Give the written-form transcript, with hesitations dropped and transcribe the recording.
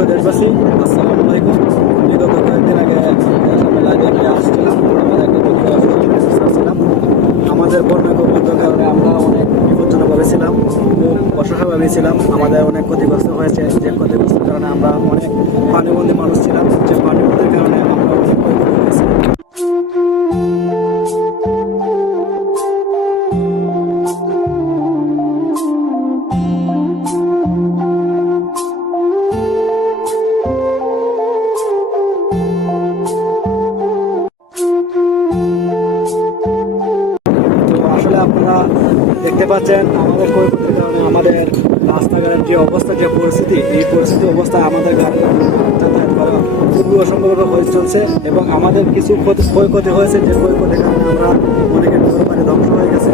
প্রিয় দেশবাসী, আসসালামু আলাইকুম। বিগত কয়েকদিন আগে আমি লাইভে আসছিলাম, আমাদের একটা ভিডিও ছিলাম। আমাদের বন্যা কবলিত কারণে আমরা অনেক বিপজ্জনকভাবে ছিলাম, খুব অসহায়ভাবে ছিলাম। আমাদের অনেক ক্ষতিগ্রস্ত হয়েছে, যে ক্ষতিগ্রস্তের কারণে আমরা অনেক পানিবন্দী মানুষ ছিলাম, যে পানিবন্দির কারণে আমরা অনেক ক্ষয়ক্ষতি হয়েছি। আসলে আপনারা দেখতে পাচ্ছেন আমাদের ক্ষয়ক্ষতির কারণে আমাদের রাস্তাঘাটের যে অবস্থা, যে পরিস্থিতি, এই পরিস্থিতি অবস্থায় আমাদের গাড়ি যাতায়াত করা খুবই অসম্ভব হয়ে চলছে। এবং আমাদের কিছু ক্ষয়ক্ষতি হয়েছে, যে ক্ষয়ক্ষতির কারণে আমরা অনেকের ঘর বাড়ি ধ্বংস হয়ে গেছে।